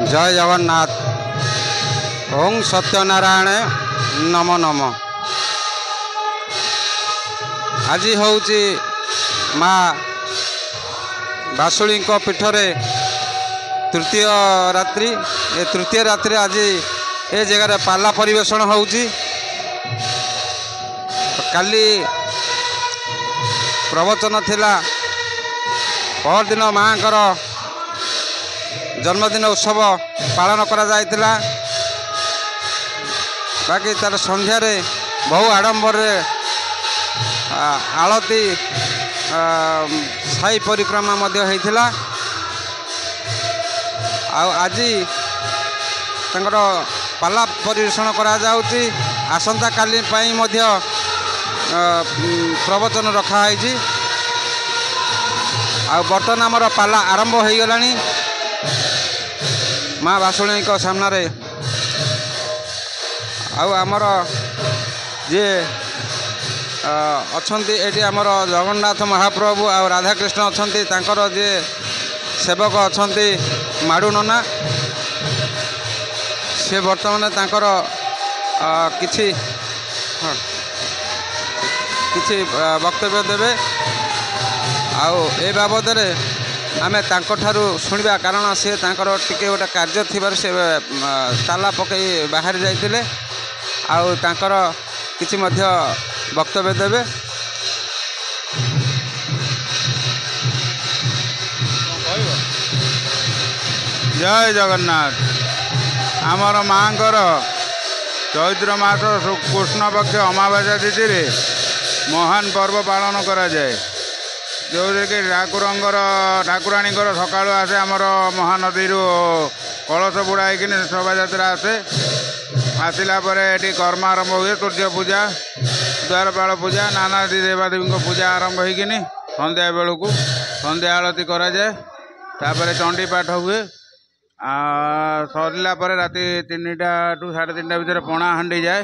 जय जगन्नाथ। ओं सत्यनारायण नमो नमो। आज हूँ माँ बासुली पीठरे तृतीय रात्रि। ए तृतीय रात्रि आज ए जगह पाला परिवेषण हो काली प्रवचन थिला। परदिन माँ जन्मदिन उत्सव पालन करा जायतिला। बाकी तार संध्यार बहु आडंबर आलती साई परिक्रमा होइतिला। आज तंकर पाला परिवेषण करा जाउची। आसंता काली पई मध्य प्रवचन रखाई। बर्तमान आमर पाला आरंभ हो गलानी माँ बासुणी सामने। आमर जे अच्छी ये आमर जगन्नाथ महाप्रभु आ राधाकृष्ण अच्छी तांकर जे सेवक अच्छा माड़ू नना से बर्तमान तांकर किछि वक्तव्य देवे। ए बाबद आमे तांको शुणा कारण सी तांकर टिके गोटे कार्य थिबार से ताला पकई बाहर जाइतिले। तांकर किछि मध्य वक्तव्य देवे। जय जगन्नाथ। आमर माँकर चैत्र मास कृष्ण पक्ष अमावास्या तिथि महान पर्व पालन करा जाए। जो कि ठाकुराणी सका आसे आमर महानदी कलश बुड़ाई शोभा यात्रा आसे। आसला ये कर्म आरंभ हुए। सूर्य पूजा द्वारपाल पूजा नाना देवादेवी पूजा आरंभ होकिन संध्या बेलू संध्या आरती करा जाए। तापर चंडी पाठ हुए। सरला राति 3टा टू 3:30 भितर पणा हांडी जाए।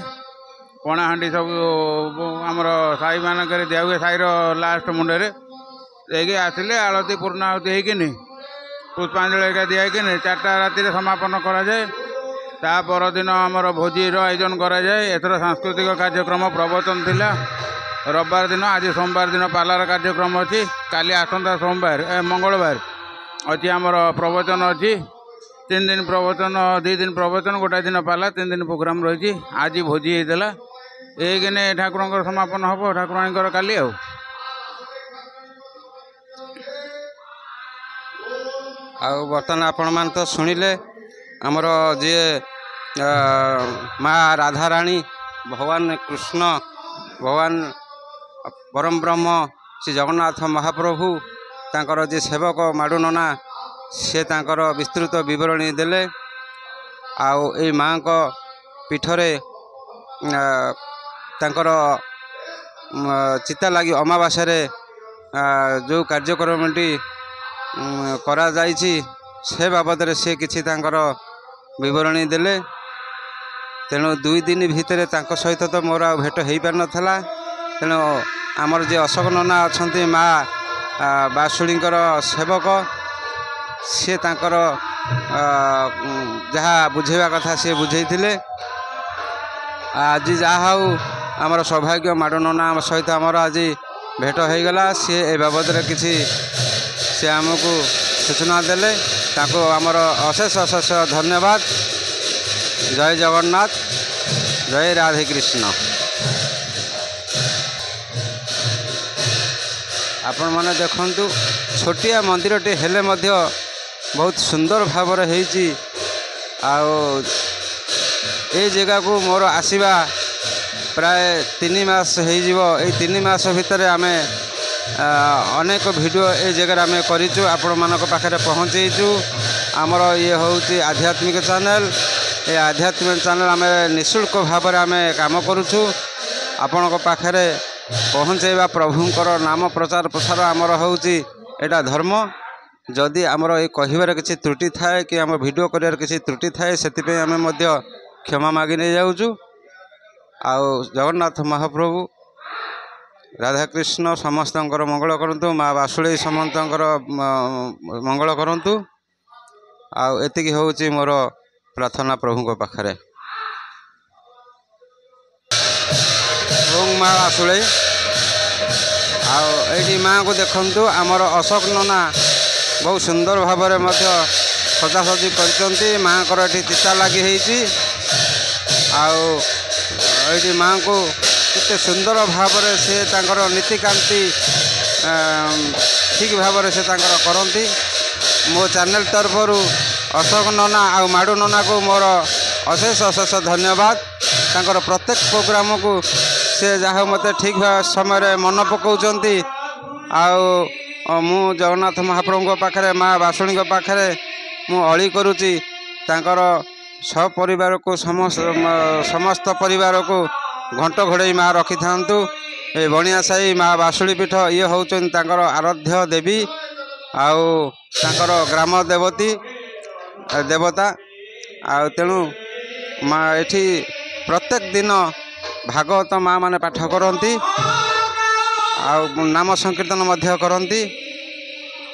पणा हांडी सब आमर साई मानक दिया हुए। साईर लास्ट मुंडे देखिए आसिले आलती पूर्णाहुति होकिन पुष्पांजलि दिखाकिन 4टा राति समापन करा जाए। ता परदिन आमर भोजीर आयोजन करा जाए। एथर सांस्कृतिक कार्यक्रम प्रवचन थिला रविवार दिन। आज सोमवार दिन पालार कार्यक्रम अच्छी। काली आसंता सोमवार मंगलवार अच्छी आमर प्रवचन अच्छी। 3 दिन प्रवचन 2 दिन प्रवचन गोटा दिन पाला 3 दिन प्रोग्राम रही। आज भोजी होता एक ठाकुर समापन हम ठाकुराणी काली बर्तमान आपण मान तो शुणिले आमर जे माँ राधाराणी भगवान कृष्ण भगवान परम ब्रह्म श्री जगन्नाथ महाप्रभु तांकर जे सेवक माड़ू नना से तांकर विस्तृत विवरणी देले। ए माँ को पीठरे तांकर चिता लगी अमावास्या जो कार्यक्रमटी करा जाइछि से बाबद से किछि तांकर विवरणी देले। तेणु 2 दिन भितर तांको सहित तो मोर भेट हो पार नाला। तेणु आमर जे अशोक नना अच्छा माँ बासुड़ी सेवक सी तांकर जहाँ बुझेवा कथा सी बुझे। आज जहा हूँ आमर सौभाग्य माड़ू नना सहित आमर आज भेट हो गला। सी ए बाबद किसी से आमको सूचना देले ताको आमर अशेष अशेष धन्यवाद। जय जगन्नाथ। जय राधे कृष्ण। आपण माने देखंतु छोटिया मंदिरटे हेले मध्य बहुत सुंदर भाव होईची। ए जगह को मोर आसीबा प्राय 3 मास हो। 3 मास भितर आमे अनेक वीडियो ए जगह आम करूँ आपण मान पाखे पहुँचेचु। आमर ये हूँ आध्यात्मिक चैनल। ये आध्यात्मिक चैनल आम निःशुल्क भाव में आम काम करुचु। आपण पाखे पहुँचेवा प्रभुंकर नाम प्रचार प्रसार आमर हूँ एटा धर्म। जदि आमर ये कहबार किसी त्रुटि थाए कि आम वीडियो कर किसी त्रुटि थाए से आम क्षमा मागी नहीं जाऊँ। जगन्नाथ महाप्रभु राधाकृष्ण समस्त मंगल करंतु। माँ बासुड़ी समस्त मंगल करंतु। आउ एतिकी होउची मोर प्रार्थना प्रभु को पाखरे। ओम माँ आसुले आउ माँ को देखंतु आमर अशोक नना बहुत सुंदर भाव में सजासजी कर माँ को ये चिता लगी आउ माँ को केते सुंदर भाव से नीतिकांति ठीक भाव से करती। मो चैनल तरफ अशोक नना आउ माडू नना को मोर अशेष अशेष धन्यवाद। तांकर प्रत्येक प्रोग्राम को से जहाँ मत ठीक समय मन पकाउछंती मु जगन्नाथ महाप्रभु पाखरे माँ बासुणी पाखरे मु अली करुची तांकर सपरिवार को समस्त परिवार को घंट घोड़े माँ रखि थांतु। ए बणिया साई माँ बासुड़ी पीठ ये होउछन तांकर आराध्य देवी आउ तांकर ग्राम देवती देवता आउ तेणु माँ एठी प्रत्येक दिन भागवत माँ माने पाठ करती आउ नाम संकीर्तन मध्य करती।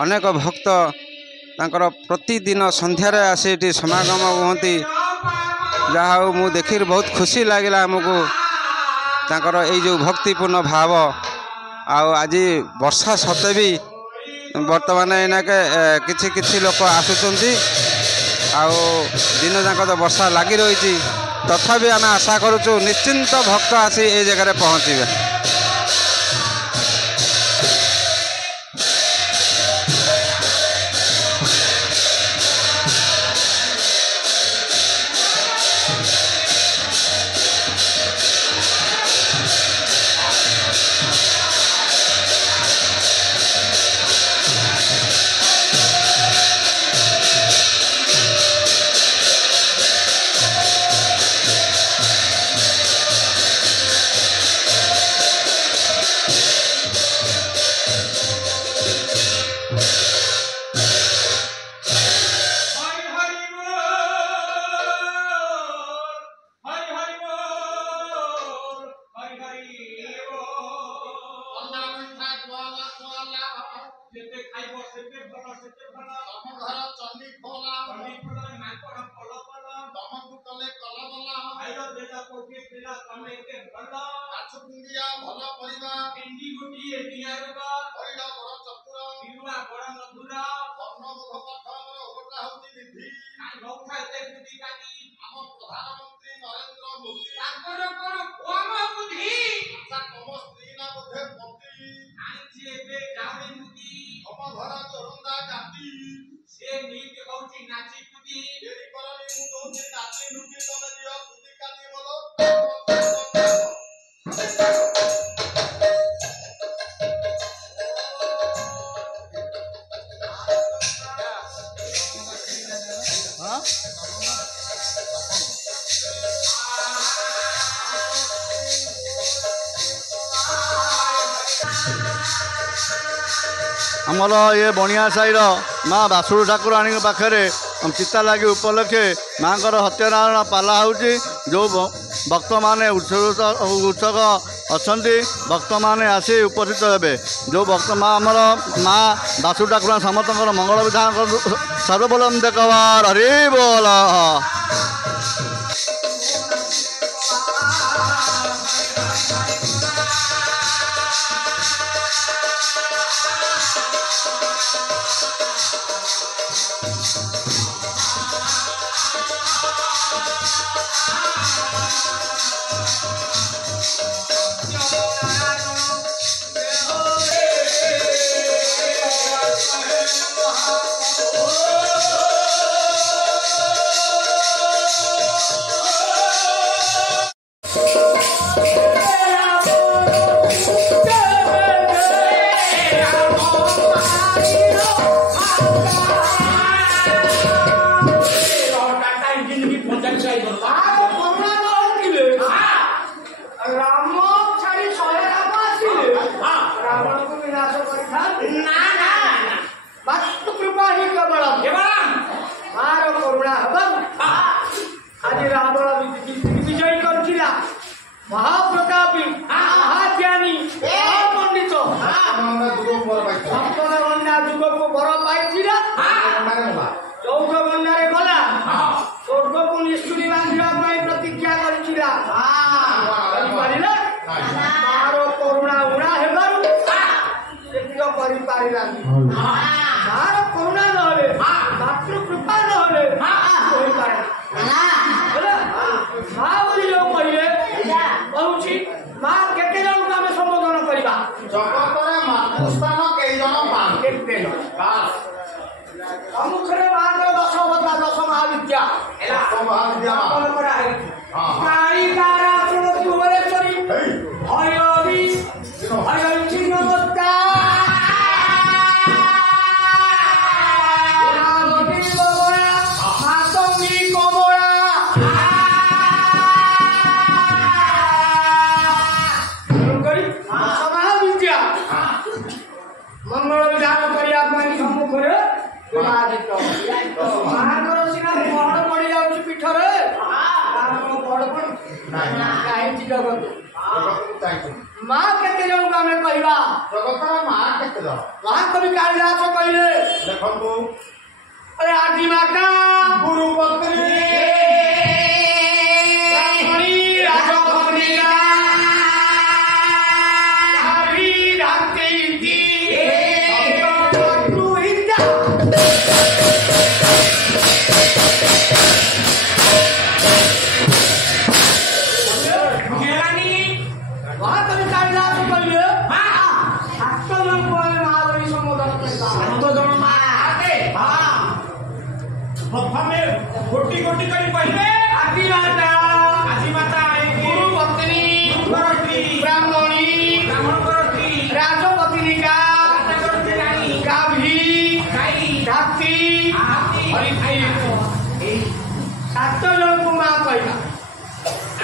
अनेक भक्त तांकर प्रतिदिन संध्यारे आसी एठी समागम हुंती जहाँ मु देखि बहुत खुशी लगिला आमको तांकर ये जो भक्तिपूर्ण भाव आउ आज वर्षा सत्वे भी वर्तमान एनाके किछि किछि लोक आसुचंती आउ दिन जाक तो वर्षा लगी रही तथापि आम आशा करुचु निश्चिंत भक्त आसी ए जगह पहुँचे। आमर ये बणिया साईर माँ बासुड़ ठाकुराणी पाखे चिता लगी उपलक्षे माँ को सत्यनारायण पाला हो जो भक्त मैंने उत्सुक अच्छा भक्त मैंने आसी उपस्थित हे जो भक्त माँ आमर माँ बासुड़ ठाकुर समस्त मंगल विधान सर्वबलम देखवार हरि बोल। କରିପାରିଲାନି ମାର କରୁଣା ନହେଲେ ମାତୃ କୃପା ନହେଲେ ହୋଇପାରେ ମା ବୋଲି ଯୋଉ କହିଲେ କହୁଛି ମା କେତେ ଜଣଙ୍କୁ ଆମେ ସମ୍ବୋଧନ କରିବା ଜଗତରେ ମାତୃସ୍ଥାନ କେଇ ଜଣ ପାଆନ୍ତି କେତେ ଜଣ ସମ୍ମୁଖରେ ମାଙ୍କର 10 ଅବତାର 10 ମହାବିଦ୍ୟା ସ୍ଥାପନ କରାହେଇଛି କାଳିକାରା ଶୁଣତି ଭୁବନେଶ୍ୱରୀ ଭୈରବୀ ଭୈରବୀ ଚିହ୍ନବତା ମଙ୍ଗଳ ବିଧାନ କରିବା ପାଇଁ ସମ୍ମୁଖରେ ମାଙ୍କର ସିନା ପହଡ଼ ପଡ଼ି ଯାଉଛି ପୀଠରେ କାହିଁକି ଜଗତ ମା କେତେ ଜଣଙ୍କୁ ଆମେ କହିବା ଜଗତର ମା କେତେ ଜଣ ମହାକବି କାଳିଦାସ କହିଲେ ଦେଖନ୍ତୁ ଆଦି ମାତା ଗୁରୁପତ୍ନୀ गोटी गोटी करी पहले आदि माता गुरुपत्नी ब्राह्मणी राजपत्निका गाभी धात्री सात जन को माँ कहला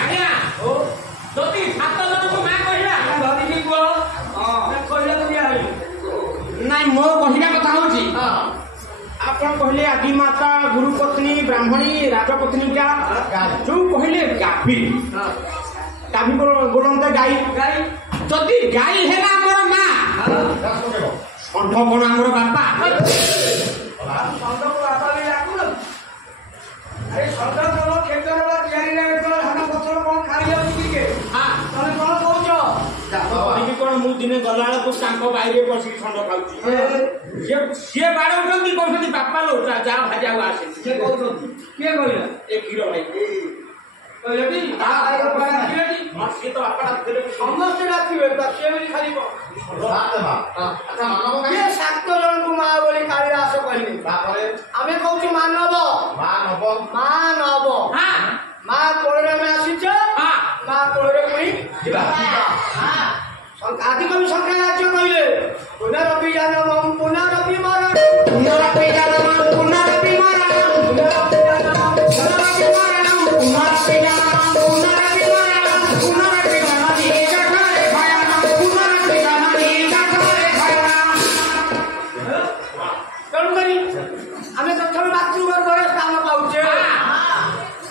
आज्ञा जदि 7 जन को माँ कहला धरिकी कह कहला तो दिया नाई मो कहला कथा होची ଆପଣ କହିଲେ ଆଦି ମାତା ଗୁରୁପତ୍ନୀ ବ୍ରାହ୍ମଣୀ ରାଜପତ୍ନୀକା ଯୋଉ କହିଲେ ଗାଭୀ ଗାଭୀ ବୋଲନ୍ତେ ଗାଈ ଯଦି ଗାଈ ହେଲା ଆମର ମା ଷଣ୍ଢ କଣ ଆମର ବାପା କଣ ମୁଁ ଦିନେ ଗଲାବେଳକୁ ତାଙ୍କ ବାଇରେ ବସିକି ଷଣ୍ଢ ଖାଉଛି ସିଏ ବାଡ଼ଉଛନ୍ତି କହୁଛନ୍ତି ବାପା ଲୋ ଯାହା ଭାଜି ଆଉ ଆସେ କିଏ କହୁଛନ୍ତି କିଏ କହିଲା ଏ କ୍ଷୀର ଭାଇ କହିଲେ କି ସିଏ ତ ବାପା ଡାକିଥିଲେ ସମସ୍ତେ ଡାକିବେ ସିଏ ବି ଖାଇବ କିଏ 7 ଜଣଙ୍କୁ ମା ବୋଲି କାଳିଦାସ କହିଲେ ତାପରେ ଆମେ କହୁଛୁ ମାନବ ମା କୋଳରେ ଆମେ ଆସିଛ ମା କୋଳରେ ପୁଣି ଯିବା ଆଦିକବି ଶଙ୍କରାଚାର୍ଯ୍ୟ କହିଲେ ପୁନରପି ଜନମଂ ପୁନରପି ମରଣଂ ପୁନରପି ଜନମଂ ପୁନରପି ମରଣଂ ପୁନରପି ଜନମଂ ପୁନରପି ମରଣଂ ପୁନରପି ଜନମଂ ପୁନରପି ମରଣଂ ପୁନରପି ଜନନୀ ଜଠରେ ଭୟଣଂ ପୁନରପି ଜନନୀ ଜଠରେ ଭୟଣଂ ତେଣୁକରି ଆମେ ପ୍ରଥମେ ମାତୃଗର୍ଭରେ ସ୍ଥାନ ପାଉଛେ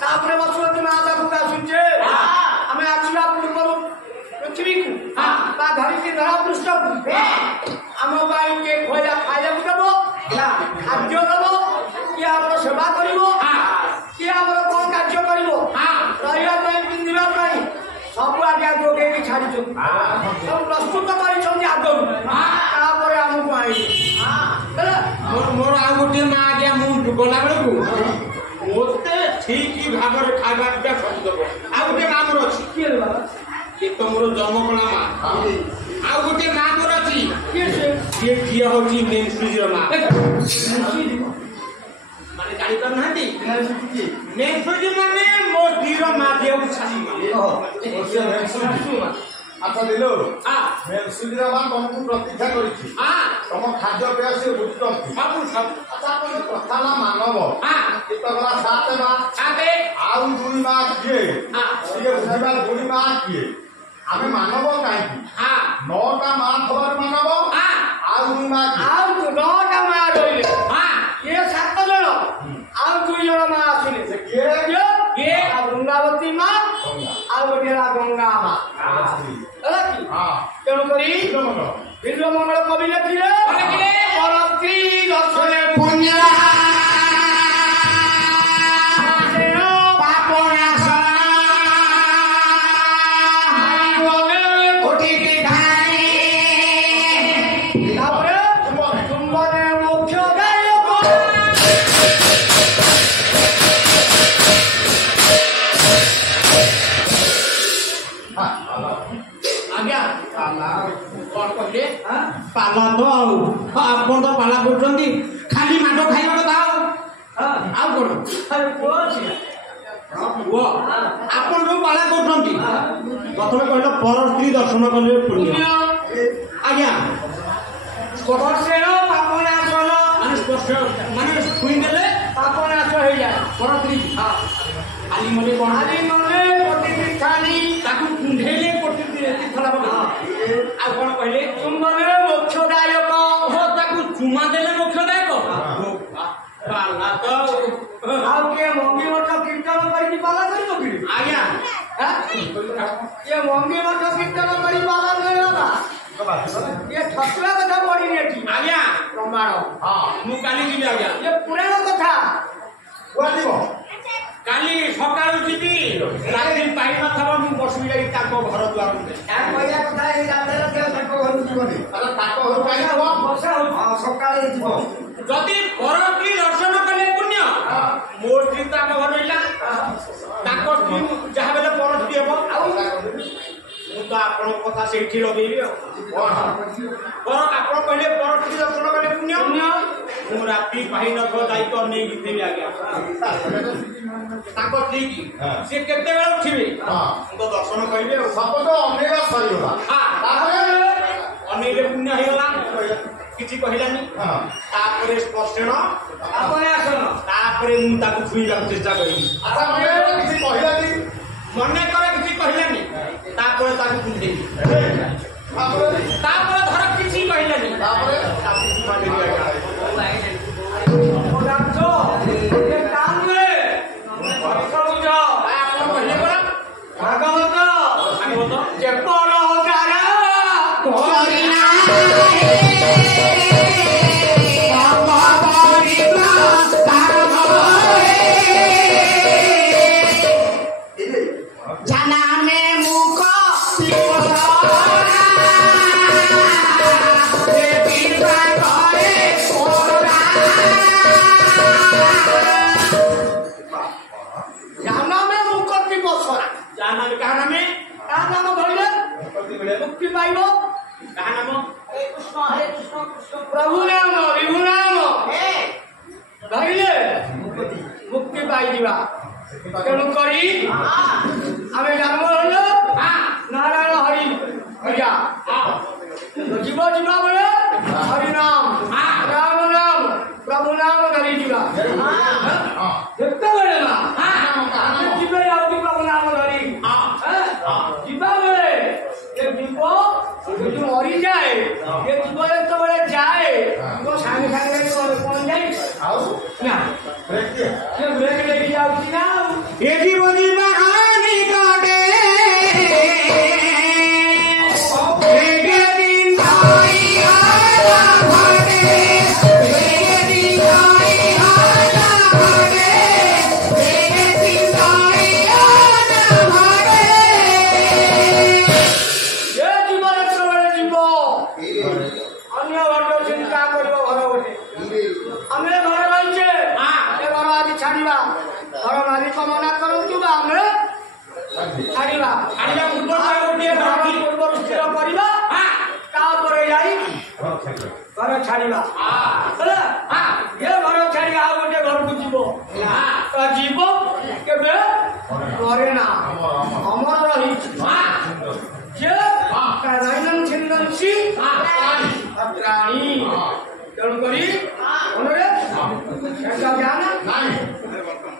ତାପରେ ବସୁମତୀ ମା ପାଖକୁ ଆସୁଛେ ଆମେ ଆସିବା ପୂର୍ବରୁ ପୃଥିବୀକୁ ବା ଧରିତ୍ରୀ ଧରା ପୃଷ୍ଠକୁ ଆମ ପାଇଁ କିଏ ଖାଇବାକୁ ଦେବ ଖାଦ୍ୟ ଦେବ କିଏ ଆମର ସେବା କରିବ କିଏ ଆମର କଣ କାର୍ଯ୍ୟ କରିବ ରହିବା ପାଇଁ ପିନ୍ଧିବା ପାଇଁ ସବୁ ଆଜ୍ଞା ଯୋଗେଇକି ଛାଡ଼ିଛନ୍ତି ସବୁ ପ୍ରସ୍ତୁତ କରିଛନ୍ତି ଆଗରୁ ତାପରେ ଆମକୁ ଆଇଲେ ମୋର ଆଉ ଗୋଟିଏ ମା ଆଜ୍ଞା ମୁଁ ଗଲା ବେଳକୁ ମୋତେ ଠିକ ଭାବରେ ଖାଇବା ପିଇବା ସବୁ ଦେବ ଆଉ ଗୋଟିଏ ମା ମୋର ଅଛି କିଏ ବାବା ସେ ତ ମୋର ଜନ୍ମ କଲା ମା ଆଉ ଗୋଟିଏ ମା ମୋର ଅଛି କିଏ ସିଏ ଝିଅ ହଉଛି ମେନ୍ସୁଜିର ମା ମାନେ ଜାଣିପାରୁନାହାନ୍ତି ମେନ୍ସୁଜି ମାନେ ମୋ ସ୍ତ୍ରୀର ମା ଯିଏ ହଉଛି ଶାଶୀ ମା ଆଚ୍ଛା ଦିଲୁ ମେନ୍ସୁଜିର ମା ତମକୁ ପ୍ରତୀକ୍ଷା କରିଛି ତମ ଖାଦ୍ୟ ପେୟ ସେ ବୁଝୁଛନ୍ତି ସବୁ ସବୁ ଆଚ୍ଛା ଆପଣ କଥା ହେଲା ମାନବ କେତେଗଲା 7 ମା ଆଉ 2 ମା କିଏ ସିଏ ବୁଝିବା 2 ମା କିଏ ଆମେ ମାନବ କାହିଁକି 9ଟା ମା ଥବାର ମାନବ ଆଉ 2 ମା ଆଉ 9ଟା ମା ରହିଲେ କିଏ 7 ଜଣ ଆଉ 2 ଜଣ ମା ଆସିଲେ ସେ କିଏ ବୃନ୍ଦାବତୀ ମା ଆଉ ଗୋଟିଏ ହେଲା ଗଙ୍ଗା ମା ହେଲା କି ତେଣୁକରି ବିଲ୍ୱମଙ୍ଗଳ କବି ଲେଖିଲେ ପରସ୍ତ୍ରୀ ଦର୍ଶନେ ପୁଣ୍ୟ କଣ ଆରେ ପୁଅ ଅଛି ପୁଅ ଆପଣ ଯୋଉ ପାଲା କରୁଛନ୍ତି ପ୍ରଥମେ କହିଲ ପର ସ୍ତ୍ରୀ ଦର୍ଶନ କଲେ ପୁଣ୍ୟ ଆଜ୍ଞା ସ୍ପର୍ଶେଣ ପାପନାଶନ ମାନେ ସ୍ପର୍ଶ ମାନେ ଛୁଇଁ ଦେଲେ ପାପନାଶ ହେଇଯାଏ ପର ସ୍ତ୍ରୀ ଆଲି ମନେ କଣ ଆଜି ମନେ ପ୍ରତିଷ୍ଠାନି ତାକୁ କୁଣ୍ଢେଇଲେ ତୀର୍ଥ ଲାଭ କଲେ ଆଉ କଣ କହିଲେ ଚୁମ୍ବନେ ମୋକ୍ଷଦାୟକ ତାକୁ ଚୁମା ଦେଲେ ମୋକ୍ଷଦାୟକ ପାଲା ତ ଆଉ କିଏ ମଙ୍ଗି ମଠ କୀର୍ତ୍ତନ କରିକି ପାଲା କରିବ କି ଆଜ୍ଞା କିଏ ମଙ୍ଗି ମଠ କୀର୍ତ୍ତନ କରି ପାଲା କରିବ ଇଏ ଠକିବା କଥା ପଡିନି ଏଠି ଆଜ୍ଞା ପ୍ରମାଣ ମୁଁ କାଲି ଯିବି ଆଜ୍ଞା ଇଏ ପୁରାଣ କଥା କୁଆଯିବ କାଲି ସକାଳୁ ଯିବି ରାତି ପାଇ ନଥିବ ମୁଁ ବସିବି ଯାଇ ତାଙ୍କ ଘର ଦ୍ୱାର କହିବା କଥା ଏଇ ରାତିରେ କେବେ ତାଙ୍କ ଘରକୁ ଯିବନି ତାହେଲେ ତାଙ୍କ ଘରକୁ ଆଇବ ବର୍ଷା ହଉଛି ସକାଳେ ଯିବ ଯଦି ପର ସ୍ତ୍ରୀ ଦର୍ଶନ କଲେ ପୁଣ୍ୟ ମୋ ସ୍ତ୍ରୀ ତ ଆମ ଘର ରହିଲା ତାଙ୍କ ସ୍ତ୍ରୀ ଯାହା ବେଲେ ପର ସ୍ତ୍ରୀ ହେବ ଆଉ ମୁଁ ତ ଆପଣଙ୍କ କଥା ସେଇଠି ଲଗେଇବି ଆଉ ଆପଣ କହିଲେ ପର ସ୍ତ୍ରୀ ଦର୍ଶନ କଲେ ପୁଣ୍ୟ ମୁଁ ରାତି ପାଇ ନଥିବ ଦାୟିତ୍ୱ ନେଇକି ଥିବି ଆଜ୍ଞା ତାଙ୍କ ସ୍ତ୍ରୀ କି ସେ କେତେବେଳେ ଉଠିବେ ମୁଁ ତ ଦର୍ଶନ କରିବି ଆଉ ସପୋଜ ଅନେଇବା ସରିଗଲା ତାପରେ ଅନେଇଲେ ପୁଣ୍ୟ ହେଇଗଲା କିଛି କହିଲାନି ତାପରେ ସ୍ପର୍ଶଣ ପାପନାଶନ ତାପରେ ମୁଁ ତାକୁ ଛୁଇଁବାକୁ ଚେଷ୍ଟା କରିବି କିଛି କହିଲାନି ମନେ କରେ କିଛି କହିଲାନି ତାପରେ ତାକୁ କୁଣ୍ଢେଇବି ତାପରେ ଧର କିଛି କହିଲାନି ତାପରେ ତାକୁ ଚୁମା ଦେବି ଆଜ୍ଞା ଜାଣିଛ ଏ କାମରେ ସବୁଜ ଆପଣ କହିଲେ ପରା ଭାଗବତ ଭାଗବତ ଯେ ପର ହଜାର କରିନା জানামে মুখ ଜାନମେ ମୁକ୍ତି ବସରା ଯାହା ନାମେ କାହା ନାମେ ତା ନାମ ଧରିଲେ ମୁକ୍ତି ପାଇବ କାହା ନାମ ପ୍ରଭୁ ନାମ ବିଭୁ ନାମ ଧରିଲେ ମୁକ୍ତି ପାଇଯିବା ତେଣୁ କରି ଆମେ ଜନ୍ମ ହେଲୁ ନାରାୟଣ ହରି ପୂଜା ଯିବ ଯିବା ବେଳେ ହରି ନାମ ରାମ ନାମ ପ୍ରଭୁ ନାମ ଧରି ଯିବା ଯେତେବେଳେ ନା ଆମେ ଯିବେ ଯାଉଛି ପ୍ରଭୁ ନାମ ଧରି ଯିବା ବେଳେ ଏ ଜୀବ ଯଦି ମରିଯାଏ ଏ ଜୀବ ଯେତେବେଳେ ଯାଏ ଜୀବ ସାଙ୍ଗେ ସାଙ୍ଗେ କଣ ଯାଇ ଆଉ ନା ବ୍ରେକ୍ ସେ ବ୍ରେକ୍ ନେଇକି ଯାଉଛି ନା ଏ ଜୀବନୀ ବାହାନି କାଟେ ଏ ଜୀବ ଯେତେବେଳେ ଯିବ ଅନ୍ୟ ଘର ଚିନ୍ତା କରିବ ଘର ଗୋଟେ ଆମେ ଘରେ ରହିଛେ ଏ ଘର ଆଜି ଛାଡ଼ିବା ଘର ମାଲିକ ମନା କରନ୍ତୁ ବା ଆମେ ଛାଡ଼ିବା ଆଣିବା ପୂର୍ବରୁ ଗୋଟିଏ ଘର ଘର ପୂର୍ବରୁ ସ୍ଥିର କରିବା ତାପରେ ଯାଇ ଘର ଛାଡ଼ିବା ହେଲା ଏ ଘର ଛାଡ଼ି ଆଉ ଗୋଟେ ଘରକୁ ଯିବ ତ ଯିବ କେବେ ଘରେ ନା ଅମର ରହିଛି ଯେ ରାଇନନ୍ ଛିନ୍ଦନ୍ସି ପ୍ରାଣୀ ତେଣୁକରି ମନରେ ଜ୍ଞାନ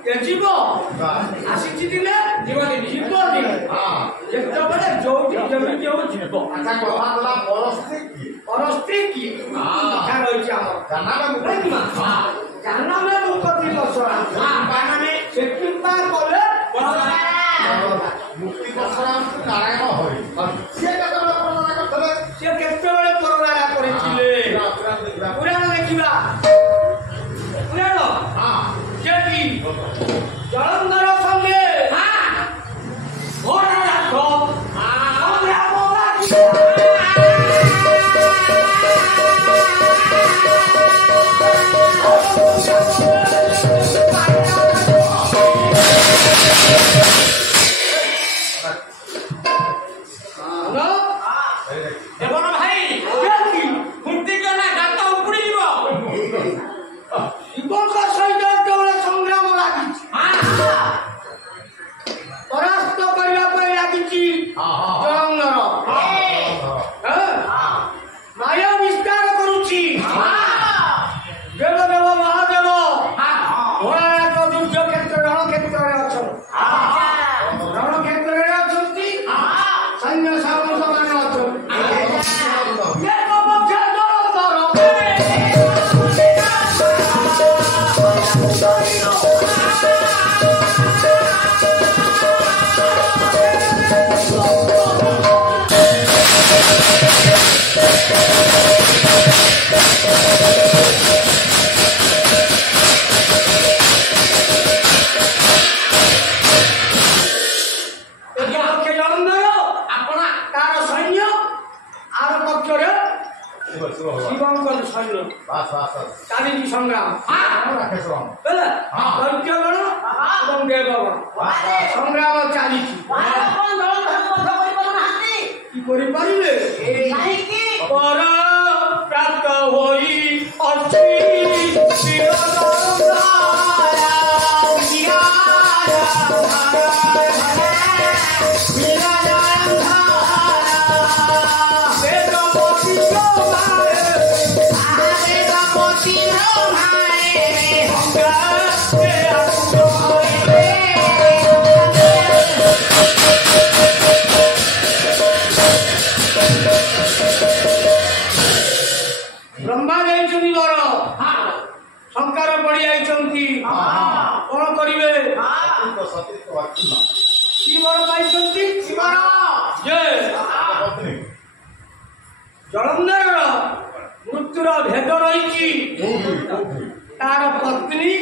ଏ ଯିବ ଆସିଛି ଦିନେ ଯିବ ଦିନେ ଯେତେବେଳେ ଯୋଉଠି ଯେମିତି ଯୋଉ ଯିବ ଆଚ୍ଛା କଥା ହେଲା ପରସ୍ତ୍ରୀ କିଏ ପରସ୍ତ୍ରୀ କିଏ କଥା ରହିଛି ଆମର ଜାନମେ ମୁକ୍ତି ବସରା ସେ କୃପା କଲେ ମୁକ୍ତି ପରଶୁରାମଙ୍କୁ ନାରାୟଣ ହରି ସିଏ କେତେବେଳେ ପ୍ରଦାନ କରିଥିଲେ ସେ କେତେବେଳେ ପରଦାରା କରିଥିଲେ ପୁରାଣ ଦେଖିବା ପୁରାଣ ଯେକି ଜଳନ୍ଧର ସଙ୍ଗେ ଘୋଡ଼ା ରାଖ ସଂଗ୍ରାମ ମହାରାଜ ଯୁଦ୍ଧ କ୍ଷେତ୍ର ରଣକ୍ଷେତ୍ରରେ ଅଛନ୍ତି ରଣକ୍ଷେତ୍ରରେ ଅଛନ୍ତି ସୈନ୍ୟ ସାମନ୍ତ ମାନେ ଅଛନ୍ତି ଏକ ପକ୍ଷେ ଚାଲିଛି ସଂଗ୍ରାମ ଦୈତ୍ୟଗଣ ଏବଂ ଦେବଗଣ ସଂଗ୍ରାମ ଚାଲିଛି କି କରିପାରିବେ ପର ପ୍ରାପ୍ତ ହୋଇ ଅଛି ବ୍ରହ୍ମା ଯାଇଛନ୍ତି ବର ଶଙ୍କାର ପଡ଼ିଯାଇଛନ୍ତି କଣ କରିବେ କି ବର ପାଇଛନ୍ତି ଯେ ଜଳନ୍ଧରର ମୃତ୍ୟୁର ଭେଦ ରହିଛି ତାର ପତ୍ନୀ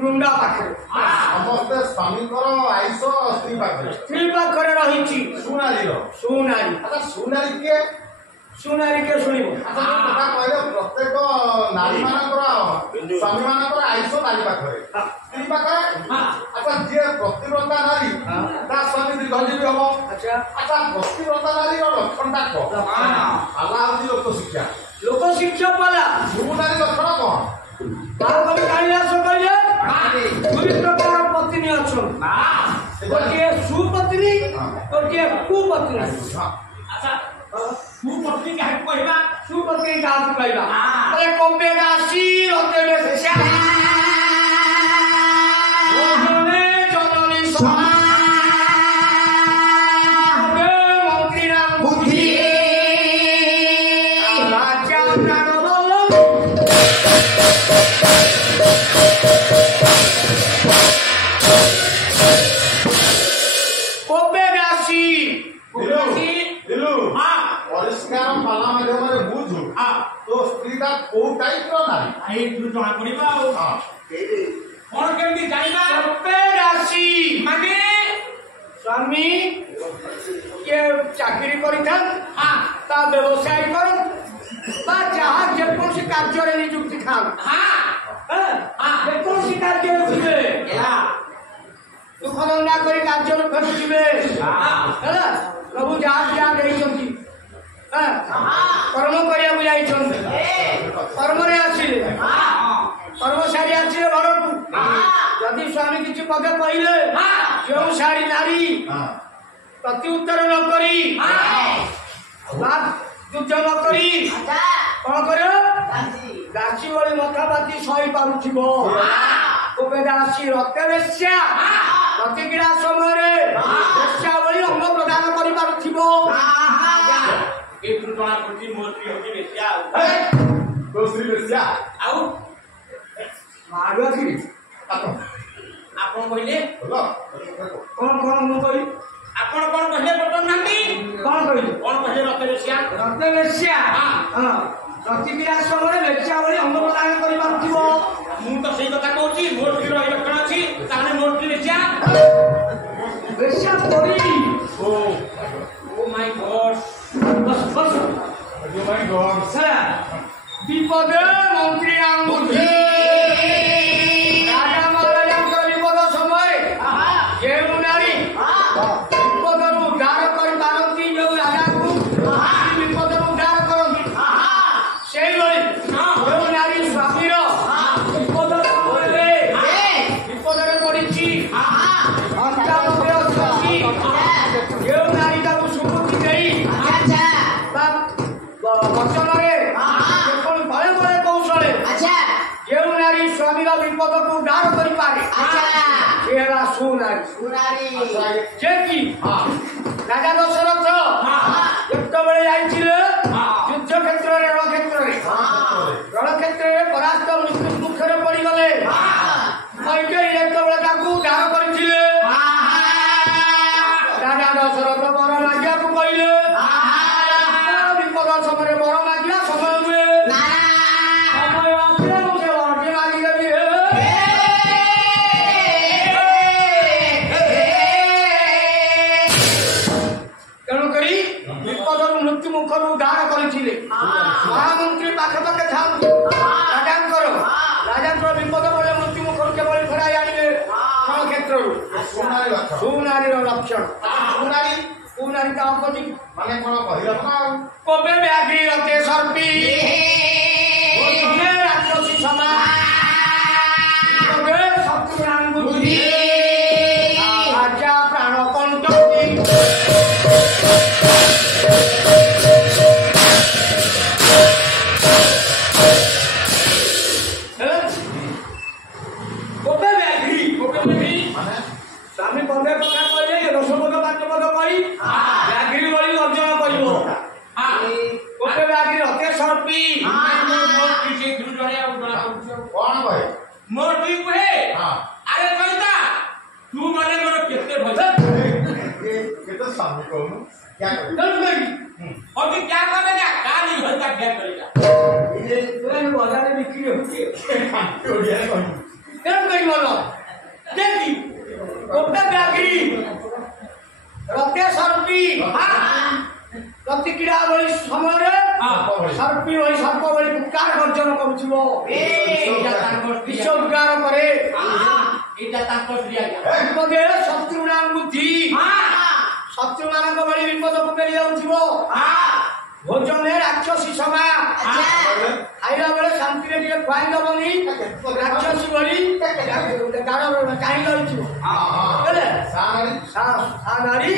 ବୃନ୍ଦା ପାଖରେ ସମସ୍ତେ ସ୍ୱାମୀଙ୍କର ଆୟୁଷ ସ୍ତ୍ରୀ ପାଖରେ ରହିଛି ସୁନାରୀ କିଏ ଶୁଣିବ କହିଲେ ପ୍ରତ୍ୟେକ ନାରୀ ମାନଙ୍କର ସ୍ୱାମୀ ମାନଙ୍କର ଆୟୁଷ ନାରୀ ପାଖରେ ସ୍ତ୍ରୀ ପାଖରେ ଆଚ୍ଛା ଯିଏ ପ୍ରତିବ୍ରତା ନାରୀ ତା ସ୍ୱାମୀ ଦୀର୍ଘଜୀବୀ ହବ ଆଚ୍ଛା ପ୍ରତିବ୍ରତା ନାରୀର ଲକ୍ଷଣଟା କଣ ଆଲା ହଉଛି ଲୋକ ଶିକ୍ଷା ପାଲା ସବୁ ନାରୀ ଲକ୍ଷଣ କଣ ବାରକବି କାଳିଦାସ କହିଲେ ଦୁଇ ପ୍ରକାର ପତ୍ନୀ ଅଛନ୍ତି ଗୋଟିଏ ସୁପତ୍ନୀ ଗୋଟିଏ କୁପତ୍ନୀ ସୁପତ୍ନୀ କାହାକୁ କହିବା ସୁପତ୍ନୀ କାହାକୁ କହିବା କବେ ଦାସୀ ରତେ ବେଶ୍ୟା ଜନନୀ ମନ୍ତ୍ରୀ ରାମ ବୁଦ୍ଧି ରାଜା ପ୍ରାଣବଲ୍ଲଭ କବେ ଦାସୀ ପରିଷ୍କାର ପାଲା ମାଧ୍ୟମରେ ବୁଝୁ ତୋ ସ୍ତ୍ରୀଟା କୋଉ ଟାଇପର ନାରୀ ଏଇଠୁ ଜଣା ପଡିବ ଆଉ କଣ କେମିତି ଜାଣିବା କବେ ଦାସୀ ମାନେ ସ୍ୱାମୀ କିଏ ଚାକିରି କରିଥାନ୍ତି ତା ବ୍ୟବସାୟ କରନ୍ତି ବା ଯାହା ଯେକୌଣସି କାର୍ଯ୍ୟରେ ନିଯୁକ୍ତି ଥାନ୍ତି ଯେକୌଣସି କାର୍ଯ୍ୟରେ ଥିବେ ଦୁଃଖ ଧନ୍ଦା କରି କାର୍ଯ୍ୟରେ ଫେରୁଥିବେ ହେଲା ପ୍ରଭୁ ଯାହା ଯାହା ଦେଇଛନ୍ତି କର୍ମ କରିବାକୁ ଯାଇଛନ୍ତି କର୍ମରେ ଆସିଲେ କର୍ମ ସାରି ଆସିଲେ ଘରକୁ ଯଦି ସ୍ୱାମୀ କିଛି ପଦେ କହିଲେ ଯେଉଁ ଶାଢ଼ୀ ନାରୀ ପ୍ରତି ଉତ୍ତର ନ କରି ବା ଯୁଦ୍ଧ ନ କରି କଣ କରିବ ଦାସୀ ଭଳି ମଥା ବାତି ସହି ପାରୁଥିବ କବେ ଦାସୀ ରକ୍ତ ବେଶ୍ୟା ପ୍ରତିକ୍ରିୟା ସମୟରେ ବେଶ୍ୟା ଭଳି ଅଙ୍ଗ ପ୍ରଦାନ କରିପାରୁଥିବ ଏଇଠୁ ଜଣା ପଡୁଛି ମୋ ସ୍ତ୍ରୀ ହଉଛି ବେଶ୍ୟା ତୋ ସ୍ତ୍ରୀ ବେଶ୍ୟା ଆଉ ମାରୁଆଖିରି ଆପଣ କହିଲେ କଣ ମୁଁ କହିଲି ଆପଣ କଣ କହିଲେ ବର୍ତ୍ତମାନ ନାହାନ୍ତି କଣ କହିଲି କଣ କହିଲେ ରକ୍ତ ବେଶ୍ୟା ରକ୍ତ ବେଶ୍ୟା ପ୍ରତିକ୍ରିୟା ସମୟରେ ବେଶ୍ୟା ଭଳି ଅଙ୍ଗ ପ୍ରଦାନ କରିପାରୁଥିବ ମୁଁ ତ ସେଇ କଥା କହୁଛି ମୋ ସ୍ତ୍ରୀର ଏଇ ଲକ୍ଷଣ ଅଛି ତାହେଲେ ମୋ ସ୍ତ୍ରୀ ବେଶ୍ୟା ବେଶ୍ୟା ପରି ଓ ମାଇ ଗଡ୍ ବିପଦେ ମନ୍ତ୍ରୀ ବୁଦ୍ଧି ରାଜା ମହାରାଜାଙ୍କର ବିପଦ ସମୟରେ ଯେଉଁ ନାରୀ ବିପଦରୁ ଉଦ୍ଧାର କରିପାରନ୍ତି ଯେଉଁ ରାଜାକୁ ବିପଦରୁ ଉଦ୍ଧାର କରନ୍ତି ସେଇଭଳି ଯେଉଁ ନାରୀ ସ୍ୱାମୀର ବିପଦ ସମୟରେ ବିପଦରେ ପଡ଼ିଛି ଯେଉଁ ନାରୀ ତାକୁ ସୁମୁଖୀ ଦେଇ ବା ବଚନରେ କୌଶଳେ ବିପଦକୁ ଉଦ୍ଧାର କରିପାରେ ସେ ହେଲା ସୁନାରୀ ଯେ କି ରାଜା ଦଶରଥ ଯେତେବେଳେ ଯାଇଥିଲେ ଯୁଦ୍ଧ କ୍ଷେତ୍ରରେ ରଣକ୍ଷେତ୍ରରେ ପରାସ୍ତ ମୃତ୍ୟୁ ମୁଖରେ ପଡ଼ିଗଲେ କୈକେୟୀ ଯେତେବେଳେ ତାକୁ ଉଦ୍ଧାର କରିଥିଲେ ରାଜା ଦଶରଥ ବର ମାଗିବାକୁ କହିଲେ ବିପଦ ସମୟରେ ବର ମାଗିବା ସମୟ ନୁହେଁ ସମୟ ଆସିଲେ ମୁଁ ସେ ବରଟି ମାଗିଦେବି ତେଣୁକରି ବିପଦରୁ ମୃତ୍ୟୁ ମୁଖରୁ ଉଦ୍ଧାର କରିଥିଲେ ମହାମନ୍ତ୍ରୀ ପାଖେ ପାଖେ ଥାଆନ୍ତି ରାଜାଙ୍କର ବିପଦ ବେଳେ ମୃତ୍ୟୁ ମୁଖରୁ କେବଳ ଫେରାଇ ଆଣିବେ କ୍ଷେତ୍ରରୁ ସୁନାରୀର ଲକ୍ଷଣ ସୁନାରୀ ତା ଅପୋଜିଟ ମାନେ କଣ କହିଲ କବେ ବ୍ୟାଗି ରତେ ସର୍ପି ରାକ୍ଷସୀ ସମା କବେ ଶତ୍ରୁରାଙ୍କୁ ବୁଝି ରାଜା ପ୍ରାଣ କଣ୍ଟକି ସ୍ୱାମୀ ପଦେ ପ୍ରକାଶ କରିଲେ 10 ପଦ 5 ପଦ କହି ବ୍ୟାଘ୍ରୀ ବଳି ଅର୍ଜନ କରିବ ଗୋଟେ ବ୍ୟାଘ୍ରୀ ରତେ ସର୍ପି କଣ କହେ ମୋ ଦୁଇ କୁହେ ଆରେ କହିତା ତୁ ମାନେ ମୋର କେତେ ଭଲ କେତେ ସ୍ୱାମୀ କହୁନୁ अभी क्या करेगा क्या नहीं होता क्या करेगा बाजार में बिक्री होती है बोलो देखी गोपे ब्याघ्री रते सर्पी प्रतिक्रिया बड़ी समय सर्पी वही सर्प बड़ी उपकार गर्जन करुथिबो विश्व उपकार करे विपदे शत्रुना बुद्धि शत्रु मानक बड़ी विपद पकड़ी जाउथिबो भोजन राक्षसी सभा खाइला बेले शांति रे टिके खुआई दबनी राक्षसी बड़ी गाड़ काहि लइथिबो हेले सानारी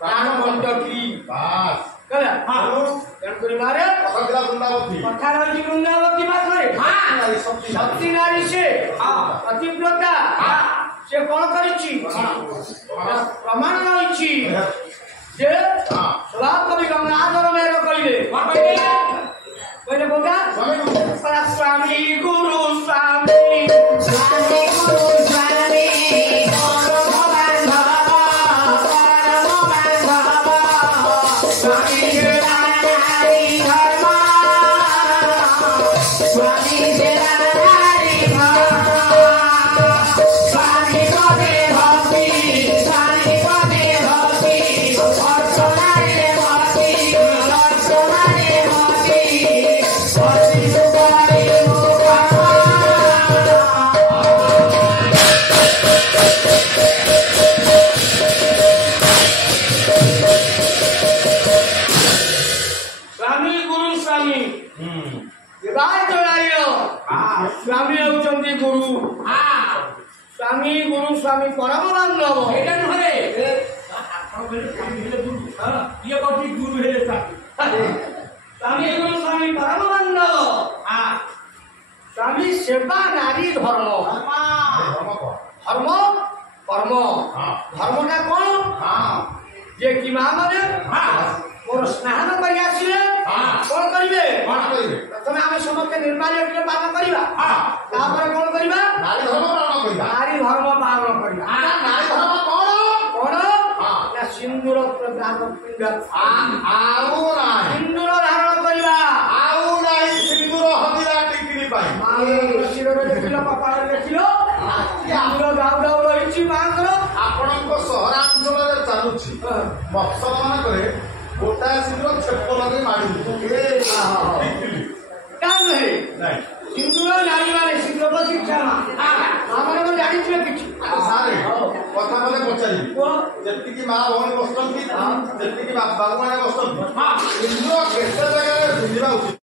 प्राण मंडकी बास कले तेन करी मारे पकड़ला वृंदावती कथा रही वृंदावती पाखरे शक्ति नारी से अतिव्रता से कौन करिछि प्रमाण रहिछि जे स्वभाव कवि गंगाधर मेर कइले कहले बोगा स्वामी गुरु स्वामी स्वामी गुरु स्वामी परम बांधव स्वामी नारी धर्म स्वामी नारी धर्म स्वामी पदे भक्ति स्वामी पदे भक्ति अर्चनारे भक्ति अर्चनारे भक्ति भक्ति सुखरे स्वामी गुरु स्वामी विवाह जोड़ाइयो स्वामी होउचंती गुरु स्वामी गुरु स्वामी परम बांधव एटा नहरे आपण बोले स्वामी हेले गुरु ये कोठी गुरु हेले स्वामी गुरु स्वामी परम बांधव स्वामी सेवा नारी धर्म धर्म कर्म धर्मटा कौन जे कि मां माने मोर स्नान करि आसिले कौन करिवे प्रथमे आमे समस्त निर्माल्य टिके पालन करिबा तापर कौन करिबा नारी धर्म पालन करिबा नारी धर्म पालन करिबा नारी धर्म कौन कौन ना सिंदूर प्रदान पिंड आउ नाही सिंदूर धारण करिबा आउ नाही सिंदूर हदिरा टिकरी पाई मां शिरोरे देखिलो कपाଳରେ देखिलो सिंदूर दाउ दाउ रहिछि मांकर ଆପଣଙ୍କ ସହରାଞ୍ଚଳରେ ଚାଲୁଛି ମଫସଲ ମାନଙ୍କରେ ଗୋଟାଏ ସିନ୍ଦୁର ଛେପ ଲଗେଇ ମାଡ଼ି କାମ ହେ ନାଇଁ ସିନ୍ଦୂର ନାରୀ ମାନେ ସିନ୍ଦୂର ଶିକ୍ଷା ଆମର ଜାଣିଥିବେ କିଛି ସାରେ କଥା ମାନେ ପଚାରିବି ଯେତିକି ମା ଭଉଣୀ ବସୁଛନ୍ତି ଯେତିକି ବାବୁମାନେ ବସୁଛନ୍ତି ସିନ୍ଦୁର କେତେ ଜାଗାରେ ପିନ୍ଧିବା ଉଚିତ